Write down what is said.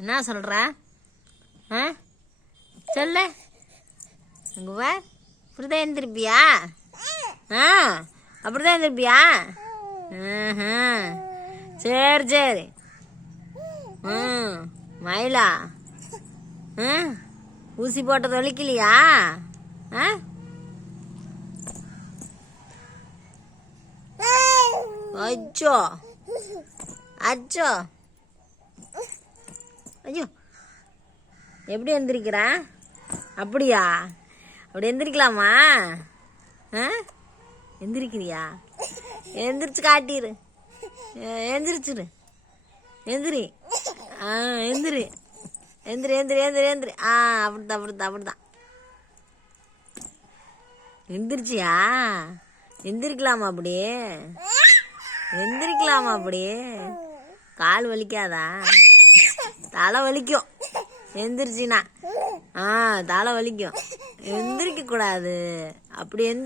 என்ன சொல்ற? சொல்லு. அங்க வா. அப்படிதான் எழுந்திருப்பியா? அப்படிதான் எழுந்திருப்பியா? சரி சரி. மயிலா, ஊசி போட்டது வலிக்கலையா? அச்சோ அச்சோ. ஐயோ, எப்படி எந்திரிக்கிறா? அப்படியா? அப்படி எந்திரிக்கலாமா? எந்திரிக்கிறியா? எந்திரிச்சு காட்டிரு. எந்திரிச்சிரு. எந்திரி. எந்திரி எந்திரி எந்திரி எந்திரி எந்திரி. அப்படிதான் அப்படிதான் அப்படிதான். எந்திரிச்சியா? எந்திரிக்கலாமா? அப்படி எந்திரிக்கலாமா? அப்படி கால் வலிக்காதா? தலை வலிக்கும் எந்திரிச்சினா. தலை வலிக்கும். எந்திரிக்க கூடாது. அப்படி எந்திரி.